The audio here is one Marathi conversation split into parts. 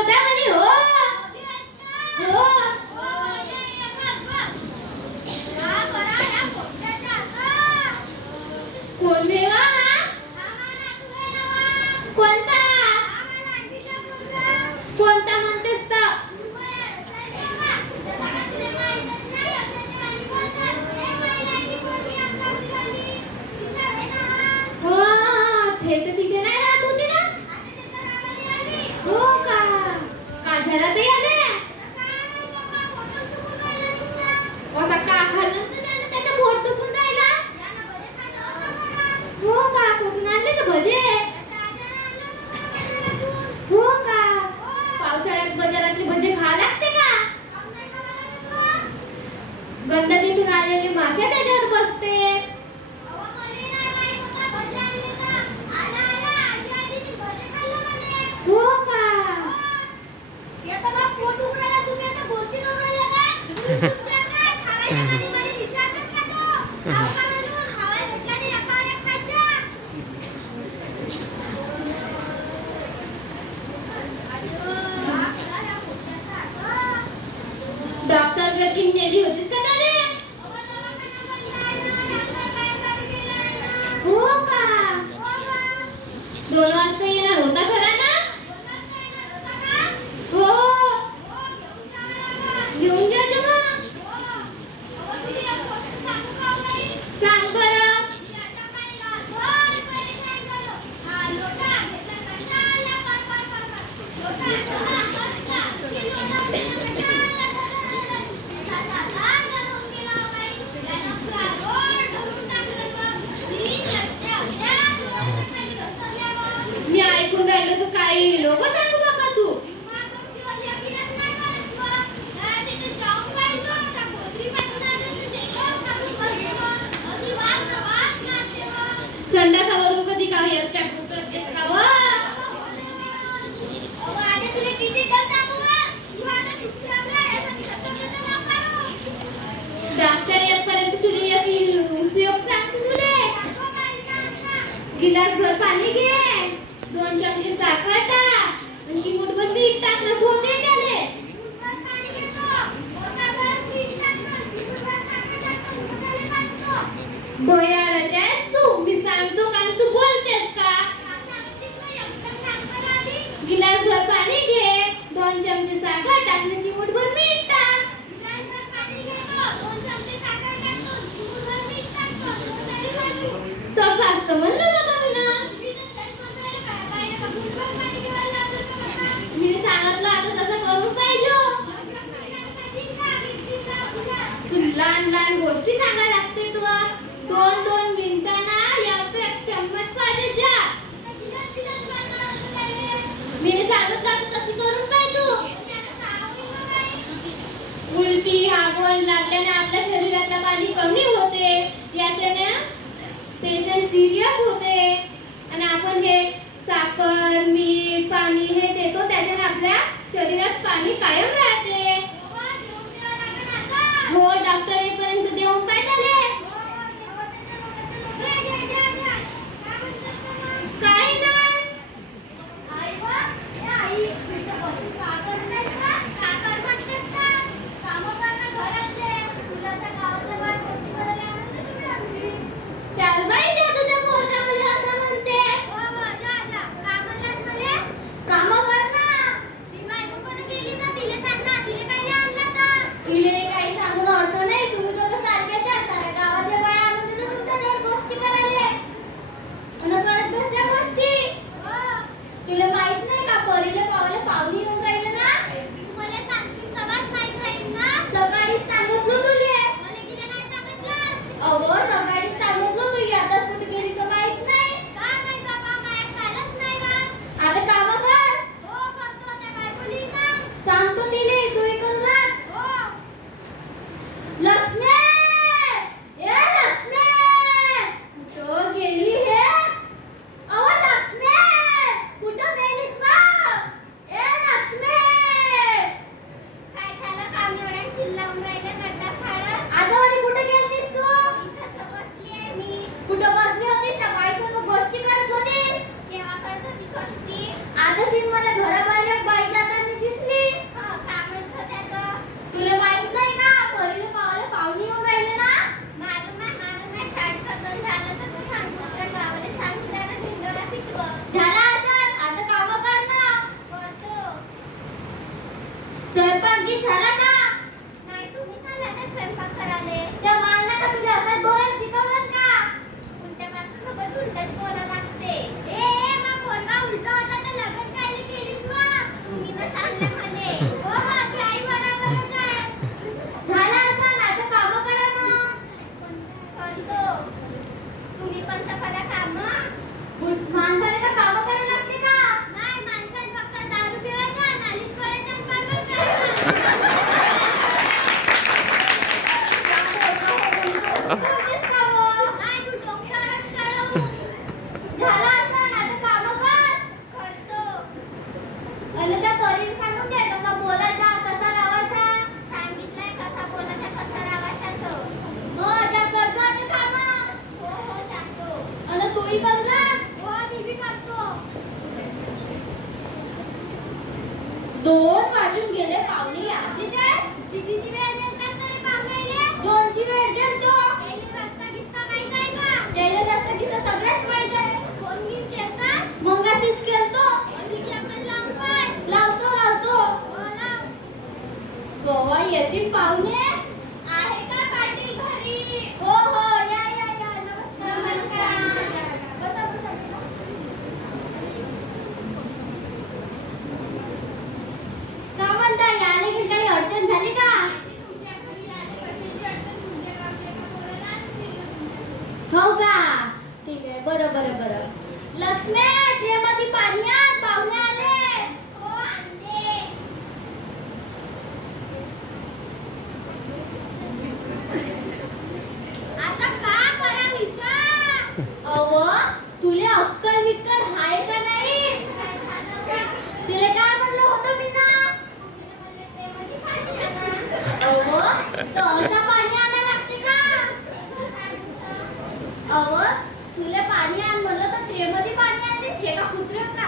गोदावरी हो हो कोण मेवा कोणता कोणता म्हणतेस तर हो ते तर तिथे नाही राहत होती ना हो का झाला ते आले असा का खाल्लं तर त्यानं त्याच्या पोट दुखून राहिला हो का कुठून आणले तर भजे हो का पावसाळ्यात बाजारातले भजे खा लागते का गंदकीतून आलेले मासे त्याच्यावर बसते हो का डॉक्टर कडे नेली होतीस का त्याने हो का 2 वाजता येणार होता खरा ना हो घेऊन जायचं मग सांग बरं मी ऐकून राहिलो तू काही लोक सांगू बाबा तू संडासावरून कधी काही असतात का व डॉक्टर येईपर्यंत तुला एक उपयोग सांगते तुले गिलास भर पाणी घे 2 चमचे साखर टाक आणि चिमूटभर मीठ टाकलंच होते त्याने डोळ्याचे तू मी सांगतो का तू बोलतेस का गिलास भर पाणी घे 2 चमचे साखर टाक आणि चिमूटभर मीठ टाक तसं असतं म्हणलं बाबा मी सांगितलं आता तसं करून पाहिजे तू लहान गोष्टी सांगायला लागते तुला 2 मिनिटांना एक चम्मच पाहिजे जा मी सांगितलं आता तसं करून पाहिजे तू उलटी हागवण लागल्याने आपल्या शरीरातलं पाणी कमी होते याच्याने पेशंट सिरियस होते आणि आपण हे साखर मीठ पाणी हे देतो त्याच्याने आपल्या शरीरात पाणी कायम राहते हो डॉक्टर येईपर्यंत देऊन पाहिजे काय नाही चाल बाई जादू त्या पोरगामध्ये असं म्हणते काम कर ना स्वयंपाक गीत झाला का? नाही, तुम्ही झाला ना स्वयंपाक करायला. त्या मालना का तुझ्या हातात बोलायला शिकवलं का? उलट्या माणसासोबत उलटच बोला लागते. ए मा पोरगा उलटा होता तर लग्न कायले केलीस वा? तुम्ही ना चांगलं म्हणे. हो हो, ती आई बरोबरच आहे. झाला असा ना आता कामं करा ना. करतो. तुम्ही पण तर करा कामं. माणसाला का कामं करायला लागते का? नाही, माणसाने फक्त दारू पिवायचा, नालीत पडायचा आणि बडबड करायचं. होतेच का मग? नाही, तू डोक्यावरच चढवून. झाला असा ना आता कामं कर. करतो. आणि त्या परीने सांगून दे कसा बोलायचा कसा राहायचा. सांगितलंय कसा बोलायचा, कसा राहायचा तो. हो आता करतो आता कामं. हो हो, सांगतो. आणि तूही कर ना. हो, मी बी करतो. 2 वाजून गेले पाहुणे यायचे ते. कितीची वेळ देतात तरी पाहुण्याले? 2ची वेळ देतो. त्याले रस्ता गिस्ता माहित आहे का? त्याला जास्त किती सगळ्याच माहित आहे. कोण गीत केलतात? मंगाशीच केलतो. मी केलं लांब पाय. लावतो. हो, लाव. गोवा येतील पाहुणे. आहे का पाटील घरी? हो या. नमस्कार. बसा. का म्हणता याले की काही अडचण झाली का? तुमच्या घरी आले कशाची अडचण? तुमच्या गावच्या एका पोराला आणली. हो का? ठीक आहे. बरं. लक्ष्मी ट्रेमध्ये पाणी आण पाहुणे आले. हो, आणते. आता का करा विचार? अव तुले अक्कल विक्कल हाय का नाही? काय झालं बा? तुले काय म्हणलं होतं मी ना? तिने म्हणले ट्रेमध्ये पाणी आणा. अव तो असा पाणी आणायला लागते का? सांगितलं. अव तुले पाणी आण म्हणलं तर ट्रेमध्ये पाणी आणतेस हे का कुत्रे का?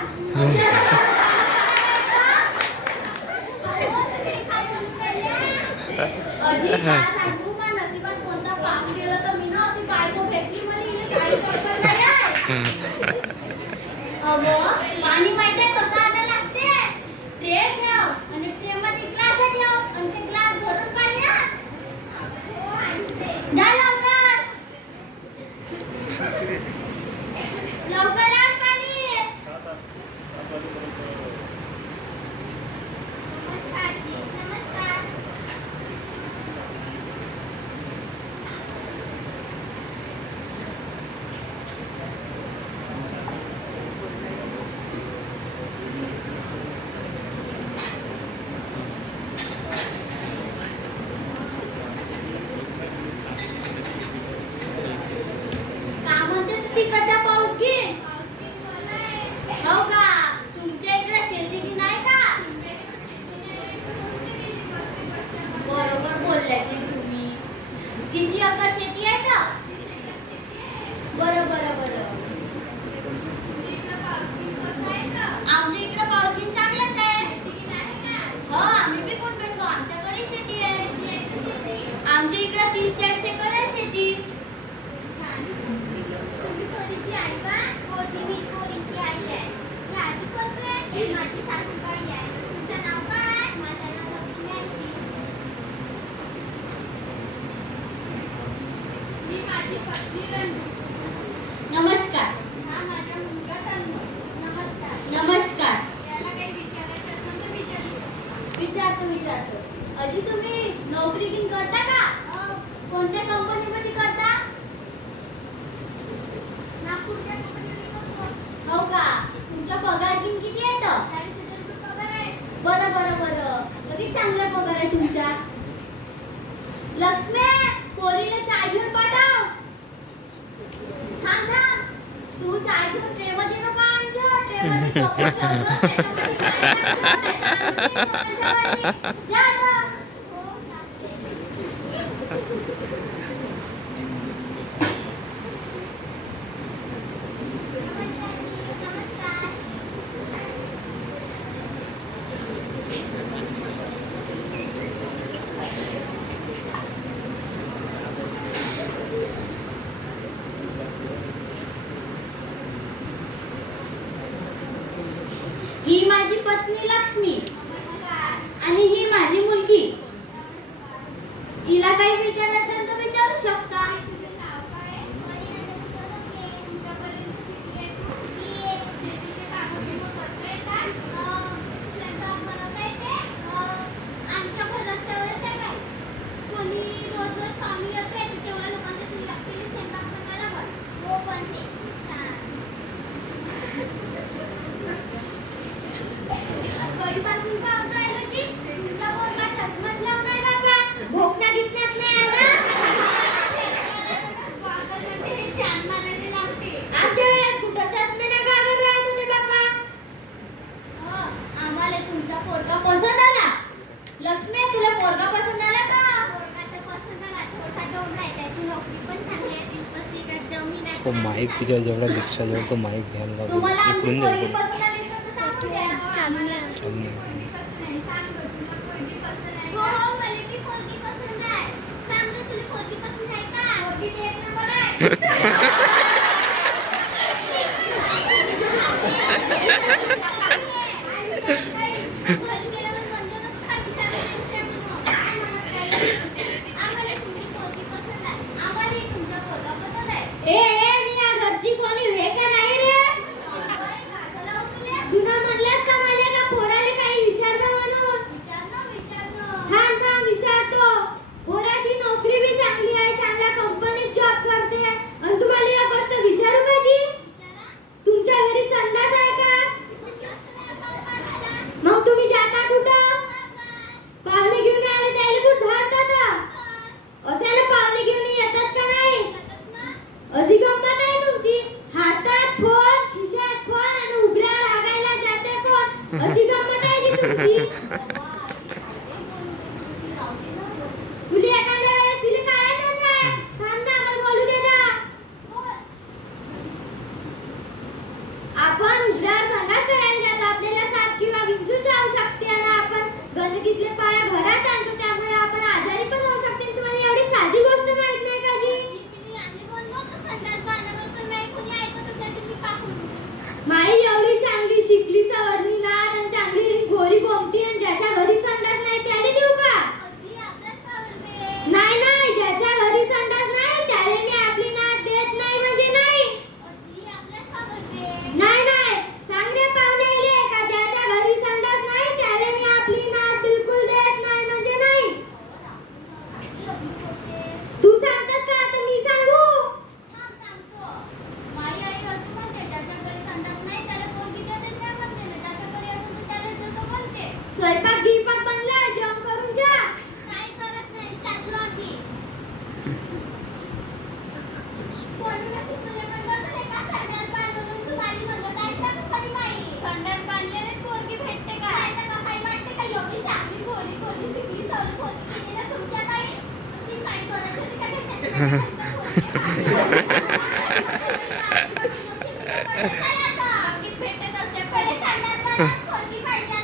अहो, तुम्ही काय बोलताय? अजी काय सांगू का नशिबात कोणता पाप केलं तर मी ना अशी बायको भेटली मला हिने काहीच अक्कल नाही आहे. अगं पाणी माहिती आहे कसं आणायला लागते? ट्रे ठेव आणि ट्रेमध्ये ग्लास ठेव आणि ते ग्लास भरून पाणी आण. हो, आणते. जा लवकर आण पाणी. नमस्कार जी, नमस्कार. का म्हणते तिकडचा पाऊस घे. पाऊस बी पडलाय. हो का? तुमच्या इकडे शेती की नाही का? बरोबर बोलल्या की तुम्ही. किती एकर शेती आहे का? बरं. आमच्या इकडे पाऊस दिन चांगलाच आहे. हो आम्ही बी कोण भेटलो आमच्याकडे शेती आहे. आमच्या इकडे 30-40 एकर आहे शेती. तुम्ही पोरीची आई का? हो जी, मी पोरीची आई आहे. मी आजी करतोय. ही माझी सासूबाई आहे. तुमचं नाव काय? माझं नाव लक्ष्मी आहे जी. मी माझी पत्नी रंजू. नमस्कार. हा माझा मुलगा तन्मय. नमस्कार. नमस्कार. याला काही विचारायचं असेल तर विचारू. विचारतो. अजी तुम्ही नोकरी गिन करता का? कोणत्या कंपनीमध्ये करता? नागपूरच्या कंपनीमध्ये करतो. हो का? तुमचा पगार गिन किती आहे तर? 40,000 रुपये पगार आहे. बरं. किती चांगला पगार आहे तुमचा. लक्ष्मी पोरीला चाय घेऊन पाठव. थांब. तू चाय घेऊन ट्रेमध्ये नको आणजो. ट्रेमध्ये कप ठेवतो, त्याच्यामध्ये चाय टाकतो, जा गं. हो, चालते. नमस्कार. ही माझी पत्नी लक्ष्मी नमस्कार. आणि ही माझी तो माईक तिच्या जेवढा रिक्षा जेवढा तो माईक घ्यायला लागला तुम्हाला आमची इकडून पोरगी जाईल पसंत आली असेल तर सांगू द्या. हो हो मला बी पोरगी पसंत आहे. सांग ना तुला पोरगी पसंत आहे का? पोरगी तर एक नंबर आहे. घरी गेल्यावर बंधनच काय विचारायचं आहे म्हणून. आम्हाला तुमची पोरगी पसंत आहे. आम्हालाही तुमचा पोरगा पसंत आहे. ए मी या घरची कोणी हे का नाही रे तुला म्हणल्यास का मला का पोराले काही विचारलं म्हणून थांब थांब विचारतो पोराची नोकरी बी चांगली आहे चांगल्या कंपनीत जॉब करते आणि तुम्हाला या गोष्ट विचारू का जी तुमच्या घरी संडास आहे का मग तुम्ही जाता कुठं पाहुणे घेऊन आले त्याला कुठं धरता का असायला पाहुणे घेऊन येतात का नाही अशी गंमत आहे तुमची हातात फोन खिशात फोन आणि उघड्यावर हागायला जाते कोण अशी गंमत आहे जी तुमची तुला एखाद्या वेळेस तिला काढायचंच आहे थांब ना मला बोलू दे ना आपण उघड्यावर संडास करायला जातो आपल्याला साप किंवा विंचूची आवश्यकता आहे ना आपण गंदगीतले पाया घरात आणतो त्यामुळे आपण आजारी पण होऊ शकते तुम्हाला एवढी साधी गोष्ट माहित नाही का जी माई एवढी चांगली शिकली सवरणी नाद आणि चांगली गोरी गोमटी आणि ज्याच्या घरी संडास नाही त्याला देऊ का नाही नाही ज्याच्या घरी संडास नाही त्याला मी आपली नाद देत नाही म्हणजे नाही नाही नाही सांग रे पाहुण्याले का ज्याच्या घरी संडास नाही त्याला मी आपली नाद बिलकुल देत नाही म्हणजे नाही तू सांगतेस का आता मी सांगू स्वयंपाक गिरपाक बनला जेवण करून जा संडास बांधल्याने पोरगी भेटते का काही वाटते का एवढी चांगली गोरी गोरी शिकली सवय पोरगी केली ना तुमच्या काही ती काही करायचं का भेटत असते पहिले संडास बांधा पोरगी पाहिजे